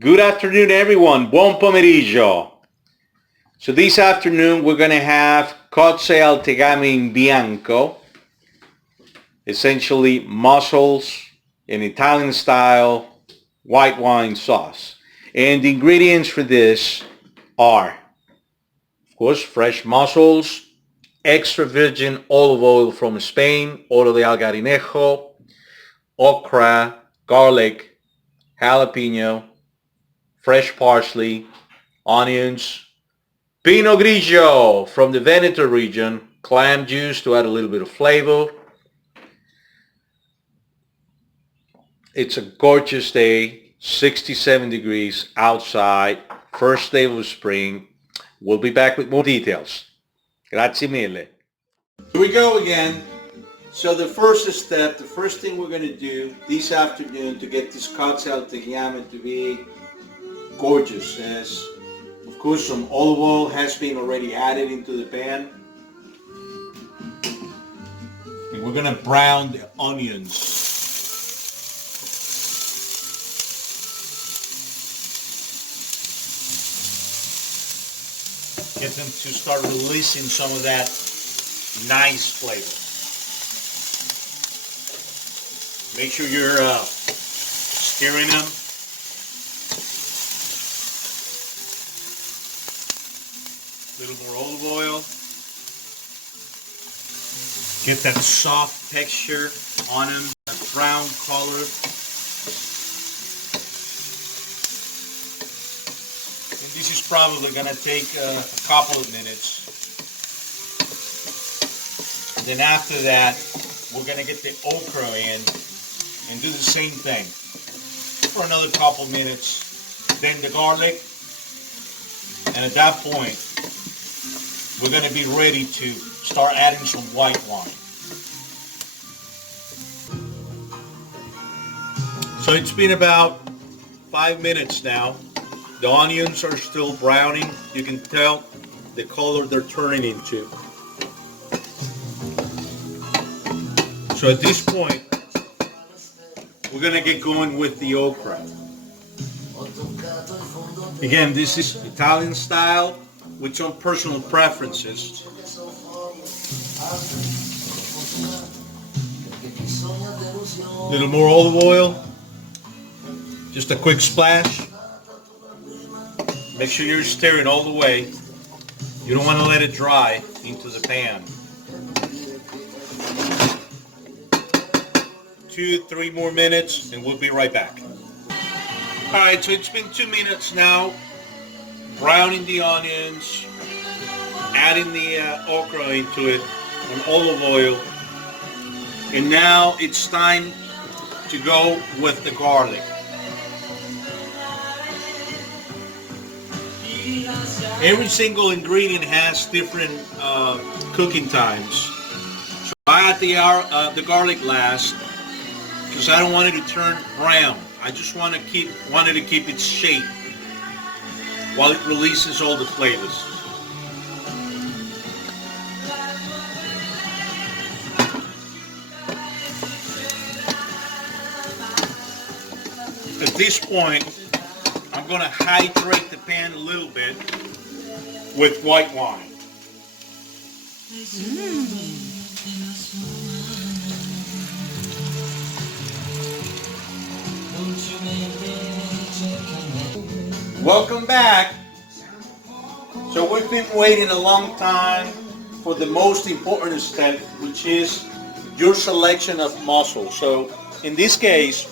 Good afternoon, everyone. Buon pomeriggio. So this afternoon we're going to have Cozze al tegame in Bianco, essentially mussels in Italian style white wine sauce. And the ingredients for this are, of course, fresh mussels, extra virgin olive oil from Spain, oro de algarinejo, okra, garlic, jalapeno, fresh parsley, onions, Pinot Grigio from the Veneto region, clam juice to add a little bit of flavor. It's a gorgeous day, 67 degrees outside, first day of spring. We'll be back with more details. Grazie mille. Here we go again. So the first step, the first thing we're going to do this afternoon to get this Cozze al tegame to be gorgeous is, of course, some olive oil has been already added into the pan. And we're going to brown the onions. Get them to start releasing some of that nice flavor. Make sure you're stirring them. A little more olive oil. Get that soft texture on them, that brown color. And this is probably going to take a couple of minutes. And then after that, we're going to get the okra in and do the same thing for another couple minutes. Then the garlic. And at that point, we're going to be ready to start adding some white wine. So it's been about 5 minutes now. The onions are still browning. You can tell the color they're turning into. So at this point, we're going to get going with the okra. Again, this is Italian style with some personal preferences. A little more olive oil. Just a quick splash. Make sure you're stirring all the way. You don't want to let it dry into the pan. 2-3 more minutes and we'll be right back. Alright, so it's been 2 minutes now. Browning the onions, adding the okra into it, and olive oil. And now it's time to go with the garlic. Every single ingredient has different cooking times. So I add the garlic last because I don't want it to turn brown. I just wanted to keep its shape while it releases all the flavors. At this point, I'm going to hydrate the pan a little bit with white wine. Welcome back. So we've been waiting a long time for the most important step, which is your selection of mussels. So in this case,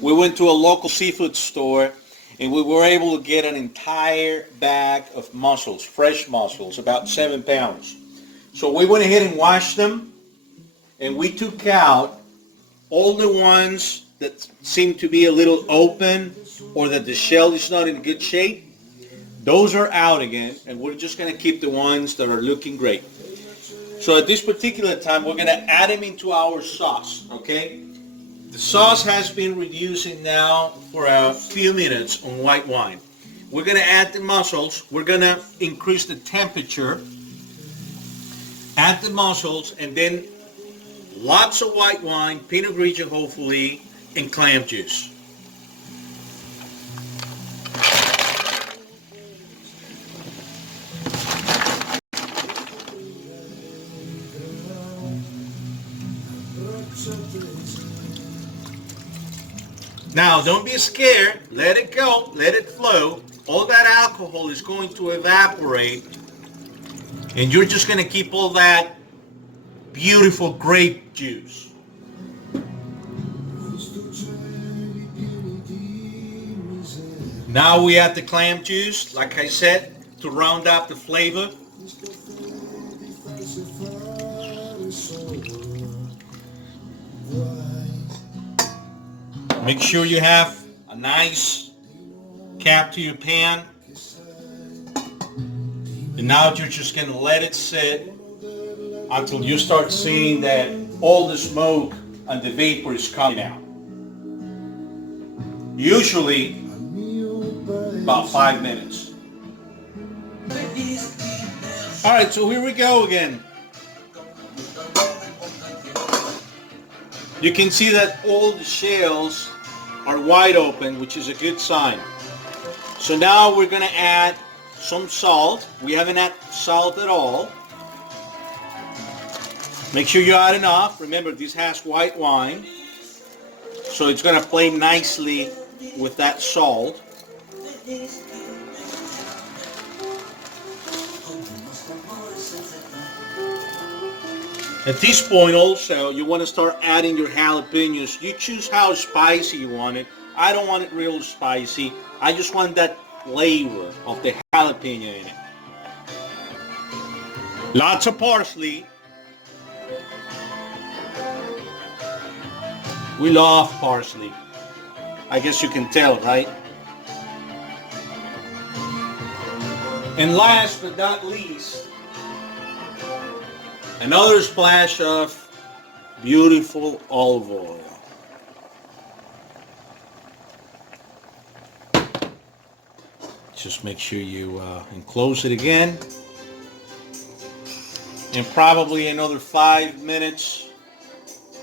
we went to a local seafood store and we were able to get an entire bag of mussels, fresh mussels, about 7 pounds. So we went ahead and washed them, and we took out all the ones that seem to be a little open or that the shell is not in good shape. Those are out again, and we're just going to keep the ones that are looking great. So at this particular time, we're going to add them into our sauce, okay? The sauce has been reducing now for a few minutes on white wine. We're going to add the mussels. We're going to increase the temperature, add the mussels, and then lots of white wine, Pinot Grigio hopefully, and clam juice. Now, don't be scared. Let it go. Let it flow. All that alcohol is going to evaporate. And you're just going to keep all that beautiful grape juice. Now we add the clam juice, like I said, to round up the flavor. Make sure you have a nice cap to your pan. And now you're just going to let it sit until you start seeing that all the smoke and the vapor is coming out. Usually about 5 minutes. All right, so here we go again. You can see that all the shells are wide open, which is a good sign. So now we're going to add some salt. We haven't added salt at all. Make sure you add enough. Remember, this has white wine, so it's going to play nicely with that salt. At this point also, you want to start adding your jalapeños. You choose how spicy you want it. I don't want it real spicy. I just want that flavor of the jalapeno in it. Lots of parsley. We love parsley. I guess you can tell, right? And last but not least, another splash of beautiful olive oil. Just make sure you enclose it again. And probably another 5 minutes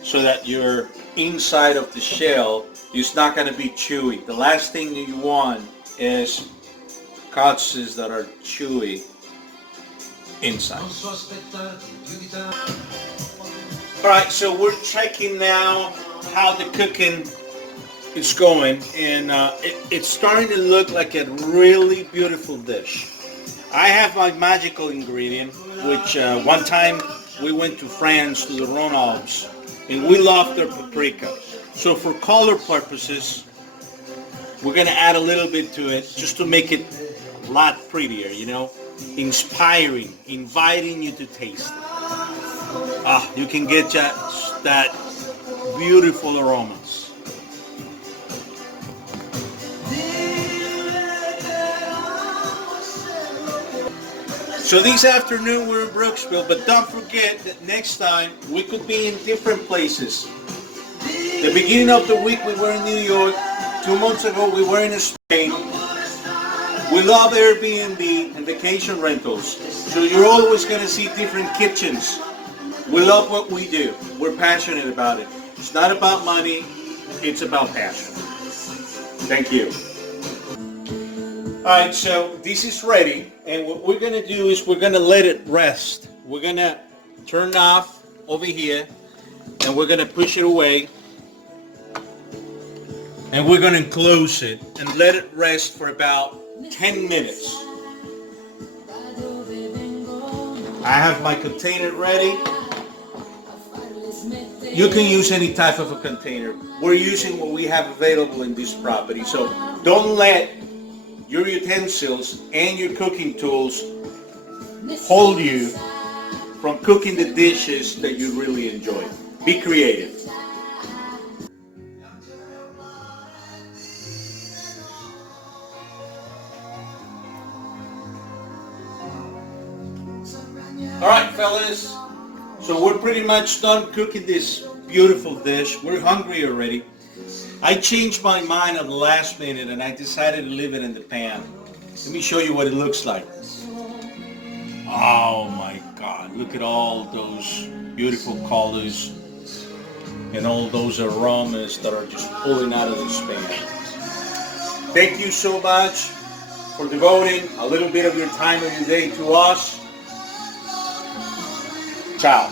so that your inside of the shell is not going to be chewy. The last thing that you want is Cozzes that are chewy inside. Alright, so we're checking now how the cooking is going, and it's starting to look like a really beautiful dish. I have my magical ingredient, which one time we went to France to the Rhone-Alpes, and we love their paprika. So for color purposes, we're going to add a little bit to it just to make it a lot prettier, you know, inspiring, inviting you to taste it. You can get that beautiful aromas. So this afternoon we're in Brooksville, but don't forget that next time we could be in different places. The beginning of the week we were in New York. 2 months ago we were in Spain. We love Airbnb and vacation rentals. So you're always going to see different kitchens. We love what we do. We're passionate about it. It's not about money, it's about passion. Thank you. Alright, so this is ready, and what we're going to do is we're going to let it rest. We're going to turn it off over here, and we're going to push it away, and we're going to close it and let it rest for about 10 minutes. I have my container ready. You can use any type of a container. We're using what we have available in this property, so don't let your utensils and your cooking tools hold you from cooking the dishes that you really enjoy. Be creative. Alright fellas, so we're pretty much done cooking this beautiful dish. We're hungry already. I changed my mind at the last minute and I decided to leave it in the pan. Let me show you what it looks like. Oh my God, look at all those beautiful colors and all those aromas that are just pulling out of this pan. Thank you so much for devoting a little bit of your time of your day to us. Ciao.